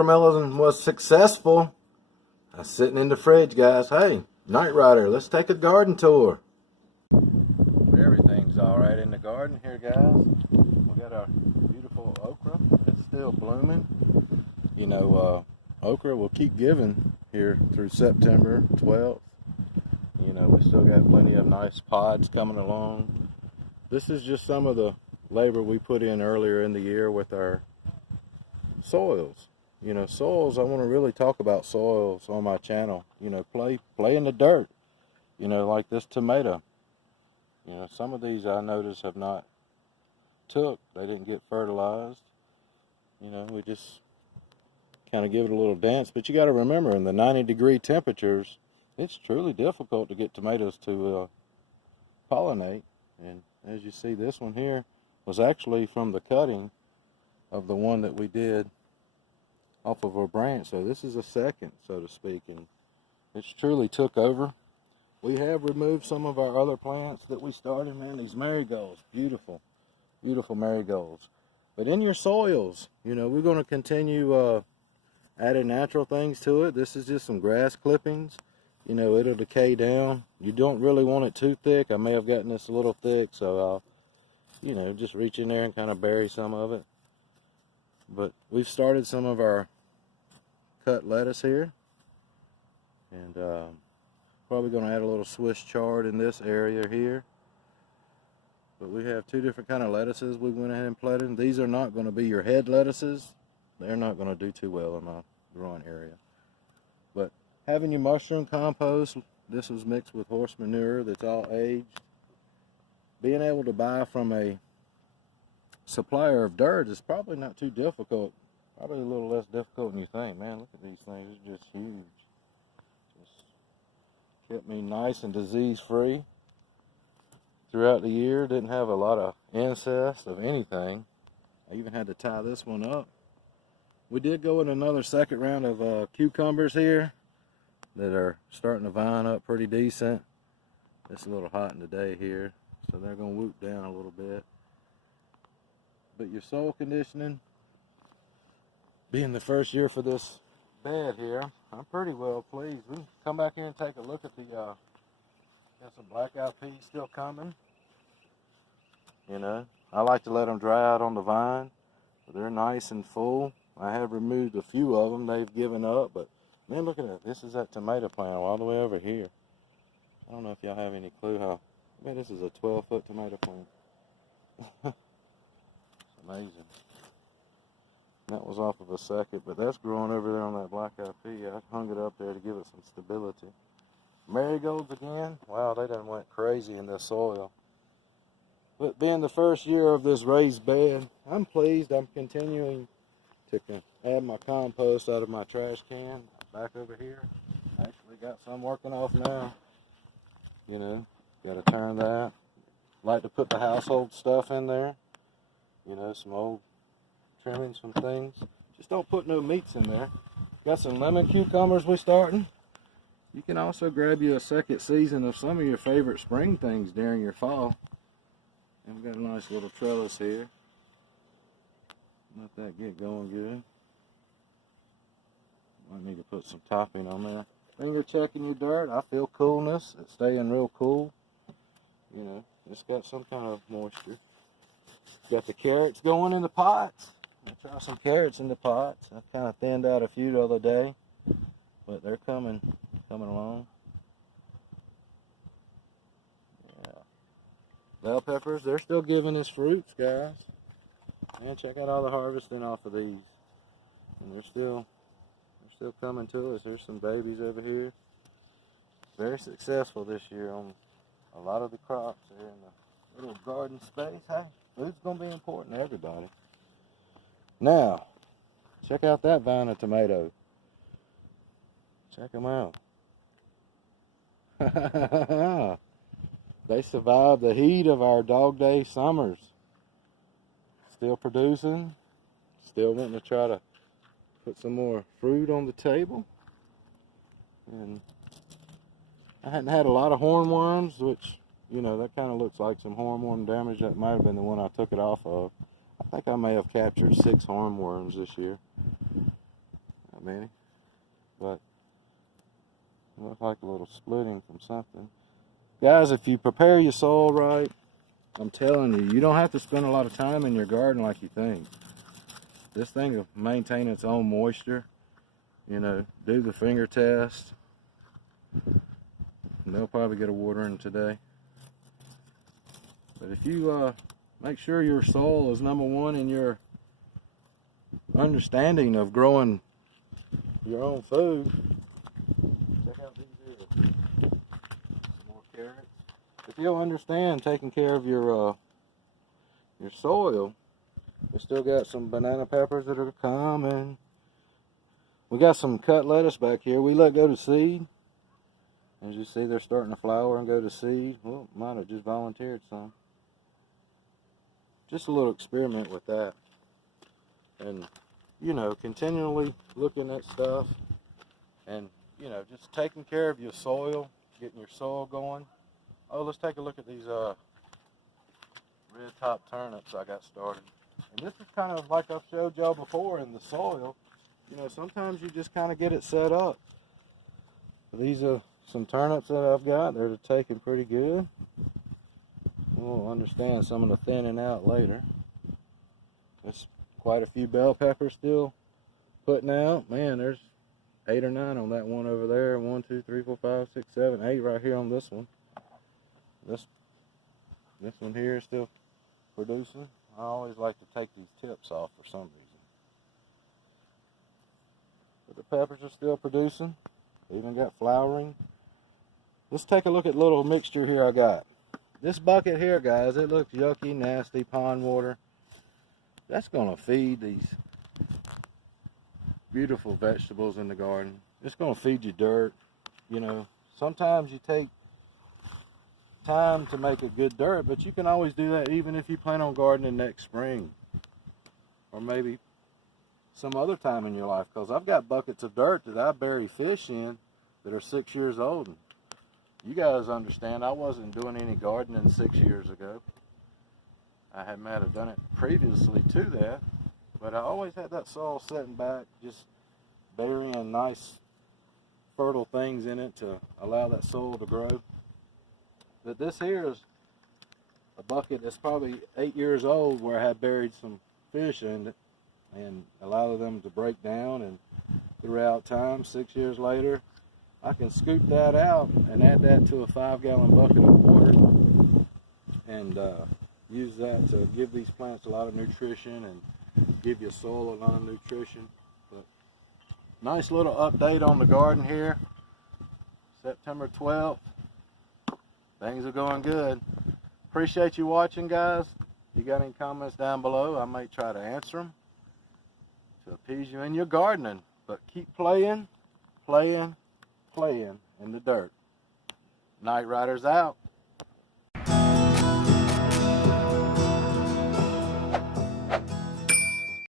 watermelon was successful. I was sitting in the fridge, guys. Hey, Night Rider, let's take a garden tour. Everything's all right in the garden here, guys. We got our beautiful okra. It's still blooming. You know, okra will keep giving here through September 12th. You know, we still got plenty of nice pods coming along. This is just some of the labor we put in earlier in the year with our soils. You know, soils, I want to really talk about soils on my channel. You know, play in the dirt. You know, like this tomato. You know, some of these I notice have not took. They didn't get fertilized. You know, we just kind of give it a little dance. But you got to remember, in the 90-degree temperatures, it's truly difficult to get tomatoes to pollinate. And as you see, this one here was actually from the cutting of the one that we did off of a branch. So this is a second, so to speak, and it's truly took over. We have removed some of our other plants that we started. Man, these marigolds, beautiful, beautiful marigolds. But in your soils, you know, we're going to continue adding natural things to it. This is just some grass clippings. You know, it'll decay down. You don't really want it too thick. I may have gotten this a little thick, so I'll, you know, just reach in there and kind of bury some of it. But we've started some of our cut lettuce here, and probably going to add a little Swiss chard in this area here. But we have two different kind of lettuces we went ahead and planted. These are not going to be your head lettuces. They're not going to do too well in my growing area. But having your mushroom compost, this was mixed with horse manure that's all aged. Being able to buy from a supplier of dirt is probably not too difficult. Probably a little less difficult than you think. Man, look at these things. They're just huge. Just kept me nice and disease-free throughout the year. Didn't have a lot of incest of anything. I even had to tie this one up. We did go in another second round of cucumbers here that are starting to vine up pretty decent. It's a little hot in the day here, so they're going to whoop down a little bit. But your soil conditioning, being the first year for this bed here, I'm pretty well pleased. We can come back here and take a look at the, got some black-eyed peas still coming. You know, I like to let them dry out on the vine. They're nice and full. I have removed a few of them. They've given up, but man, look at that. This is that tomato plant all the way over here. I don't know if y'all have any clue how, man, this is a 12-foot tomato plant. It's amazing. That was off of a second, but that's growing over there on that black-eyed pea. I hung it up there to give it some stability. Marigolds again. Wow, they done went crazy in this soil. But being the first year of this raised bed, I'm pleased. I'm continuing to add my compost out of my trash can back over here. Actually got some working off now. You know, got to turn that. Like to put the household stuff in there. You know, some old trimmings, some things. Just don't put no meats in there. Got some lemon cucumbers we starting. You can also grab you a second season of some of your favorite spring things during your fall. And we got a nice little trellis here. Let that get going good. Might need to put some topping on there. Finger checking your dirt. I feel coolness. It's staying real cool. You know, it's got some kind of moisture. Got the carrots going in the pots. I'll try some carrots in the pots. I kind of thinned out a few the other day, but they're coming along. Yeah. Bell peppers, they're still giving us fruits, guys. And check out all the harvesting off of these. And they're still coming to us. There's some babies over here. Very successful this year on a lot of the crops here in the little garden space. Hey, food's going to be important to everybody. Now, check out that vine of tomato. Check them out. They survived the heat of our dog day summers. Still producing. Still wanting to try to put some more fruit on the table. And I hadn't had a lot of hornworms, which, you know, that kind of looks like some hornworm damage. That might have been the one I took it off of. I think I may have captured 6 hornworms this year. that many, but it looks like a little splitting from something. Guys, if you prepare your soil right, I'm telling you, you don't have to spend a lot of time in your garden like you think. This thing will maintain its own moisture. You know, do the finger test. And they'll probably get a watering today. But if you make sure your soil is number one in your understanding of growing your own food. Check out these here. Some more carrots. If you'll understand taking care of your soil, we still got some banana peppers that are coming. We got some cut lettuce back here. We let go to seed. As you see, they're starting to flower and go to seed. Well, might have just volunteered some. Just a little experiment with that. And, you know, continually looking at stuff. And, you know, just taking care of your soil, getting your soil going. Oh, let's take a look at these red top turnips I got started. And this is kind of like I've showed y'all before in the soil. You know, sometimes you just kind of get it set up. These are some turnips that I've got. They're taking pretty good. We'll understand some of the thinning out later. There's quite a few bell peppers still putting out. Man, there's 8 or 9 on that one over there. 1, 2, 3, 4, 5, 6, 7, 8 right here on this one. This one here is still producing. I always like to take these tips off for some reason. But the peppers are still producing. They even got flowering. Let's take a look at the little mixture here I got. This bucket here, guys, it looks yucky, nasty, pond water. That's gonna feed these beautiful vegetables in the garden. It's gonna feed you dirt. You know, sometimes you take time to make a good dirt, but you can always do that even if you plan on gardening next spring. Or maybe some other time in your life, because I've got buckets of dirt that I bury fish in that are 6 years old. And you guys understand, I wasn't doing any gardening 6 years ago. I might have done it previously to that, but I always had that soil sitting back, just burying nice fertile things in it to allow that soil to grow. But this here is a bucket that's probably 8 years old where I had buried some fish in it and allowed them to break down, and throughout time, 6 years later, I can scoop that out and add that to a 5-gallon bucket of water and use that to give these plants a lot of nutrition and give your soil a lot of nutrition. But nice little update on the garden here. September 12th. Things are going good. Appreciate you watching, guys. If you got any comments down below, I may try to answer them to appease you in your gardening. But keep playing in the dirt. Night Riders out.